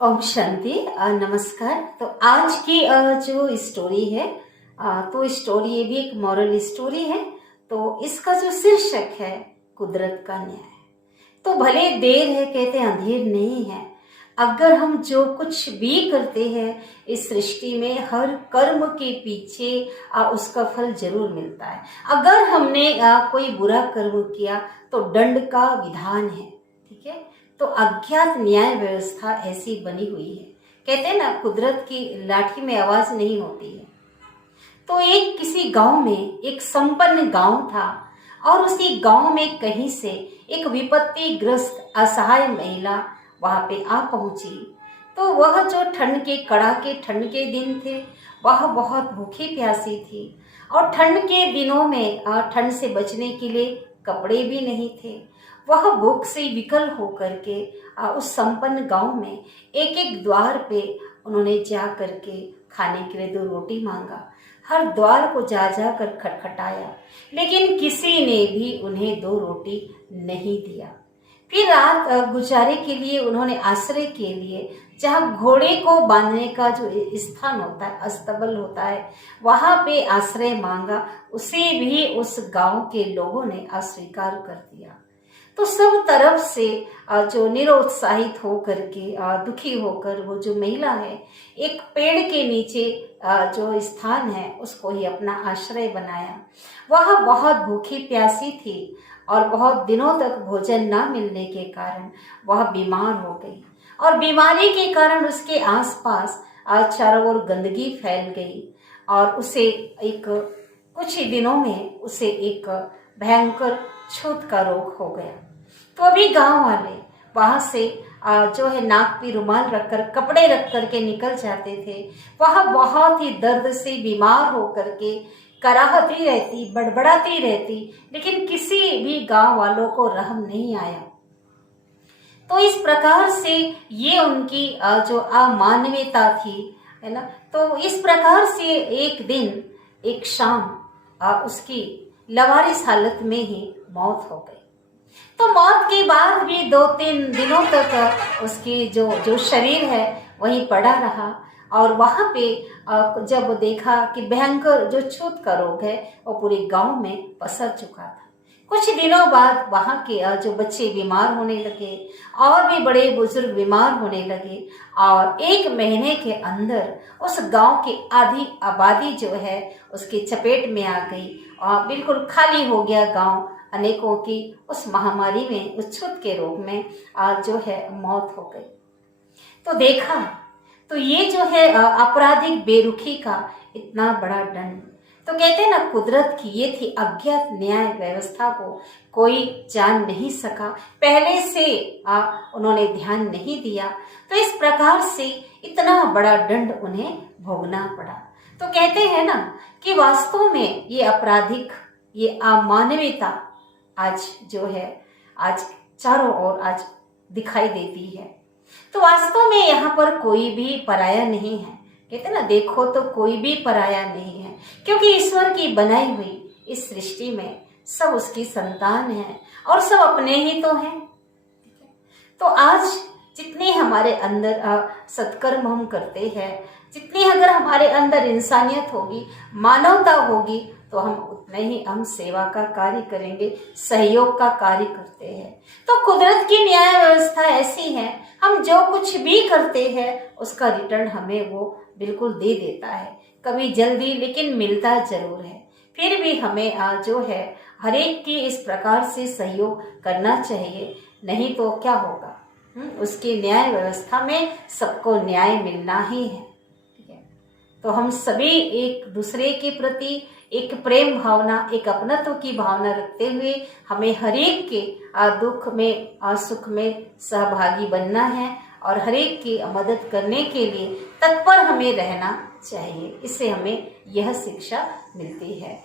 ओम शांति। नमस्कार। तो आज की जो स्टोरी है, तो स्टोरी ये भी एक मॉरल स्टोरी है। तो इसका जो शीर्षक है कुदरत का न्याय। तो भले देर है कहते अंधेर नहीं है। अगर हम जो कुछ भी करते हैं इस सृष्टि में, हर कर्म के पीछे उसका फल जरूर मिलता है। अगर हमने कोई बुरा कर्म किया तो दंड का विधान है। ठीक है। तो अज्ञात न्याय व्यवस्था ऐसी बनी हुई है। कहते हैं ना, कुदरत की लाठी में आवाज नहीं होती है। तो एक किसी गांव में एक संपन्न गांव था और उसी गांव में कहीं से एक विपत्तिग्रस्त असहाय महिला वहां पे आ पहुंची। तो वह जो ठंड के कड़ाके ठंड के दिन थे, वह बहुत भूखी प्यासी थी और ठंड के दिनों में ठंड से बचने के लिए कपड़े भी नहीं थे। वह भूख से विकल होकर के उस संपन्न गांव में एक एक द्वार पे उन्होंने जा करके खाने के लिए 2 रोटी मांगा। हर द्वार को जा जा कर खटखटाया, लेकिन किसी ने भी उन्हें 2 रोटी नहीं दिया। फिर रात गुजारे के लिए उन्होंने आश्रय के लिए जहाँ घोड़े को बांधने का जो स्थान होता है, अस्तबल होता है, वहां पे आश्रय मांगा। उसे भी उस गांव के लोगों ने अस्वीकार कर दिया। तो सब तरफ से जो निरुत्साहित होकर के दुखी होकर वो जो महिला है, एक पेड़ के नीचे जो स्थान है उसको ही अपना आश्रय बनाया। वह बहुत भूखी प्यासी थी और बहुत दिनों तक भोजन ना मिलने के कारण वह बीमार हो गई और बीमारी के कारण उसके आसपास चारों ओर गंदगी फैल गई और उसे कुछ ही दिनों में उसे एक भयंकर छूत का रोग हो गया। तो अभी गांव वाले वहां से जो है नाक पे रुमाल रखकर, कपड़े रख करके निकल जाते थे। वह बहुत ही दर्द से बीमार होकर के कराहती रहती, बड़बड़ाती रहती, लेकिन किसी भी गांव वालों को रहम नहीं आया। तो इस प्रकार से ये उनकी जो अमानवीयता थी, है ना। तो इस प्रकार से एक दिन एक शाम उसकी लवारिस हालत में ही मौत हो गई। तो मौत के बाद भी 2-3 दिनों तक उसकी जो शरीर है वहीं पड़ा रहा और वहां पे जब देखा कि भयंकर जो छूत का रोग है वो पूरे गांव में पसर चुका था। कुछ दिनों बाद वहां के जो बच्चे बीमार होने लगे और भी बड़े बुजुर्ग बीमार होने लगे और 1 महीने के अंदर उस गांव की आधी आबादी जो है उसकी चपेट में आ गई और बिल्कुल खाली हो गया गांव। अनेकों की उस महामारी में, उस छूत के रोग में जो है मौत हो गई। तो देखा तो ये जो है आपराधिक बेरुखी का इतना बड़ा दंड। तो कहते हैं ना, कुदरत की ये थी अज्ञात न्याय व्यवस्था को कोई जान नहीं सका, पहले से उन्होंने ध्यान नहीं दिया। तो इस प्रकार से इतना बड़ा दंड उन्हें भोगना पड़ा। तो कहते हैं ना कि वास्तव में ये आपराधिक, ये अमानवीयता आज जो है आज चारों ओर आज दिखाई देती है। तो वास्तव में यहाँ पर कोई भी पराया नहीं है। कहते ना, देखो तो कोई भी पराया नहीं है, क्योंकि ईश्वर की बनाई हुई इस सृष्टि में सब उसकी संतान है और सब अपने ही तो हैं। तो आज जितने हमारे अंदर सत्कर्म हम करते हैं, जितनी अगर हमारे अंदर इंसानियत होगी, मानवता होगी, तो हम उतने ही हम सेवा का कार्य करेंगे, सहयोग का कार्य करते हैं। तो कुदरत की न्याय व्यवस्था ऐसी है, हम जो कुछ भी करते हैं उसका रिटर्न हमें वो बिल्कुल दे देता है। कभी जल्दी, लेकिन मिलता जरूर है। फिर भी हमें जो है हर एक की इस प्रकार से सहयोग करना चाहिए, नहीं तो क्या होगा। उसकी न्याय व्यवस्था में सबको न्याय मिलना ही है। ठीक है। तो हम सभी एक दूसरे के प्रति एक प्रेम भावना, एक अपनत्व की भावना रखते हुए हमें हर एक के दुख में, सुख में सहभागी बनना है और हर एक की मदद करने के लिए तत्पर हमें रहना चाहिए। इससे हमें यह शिक्षा मिलती है।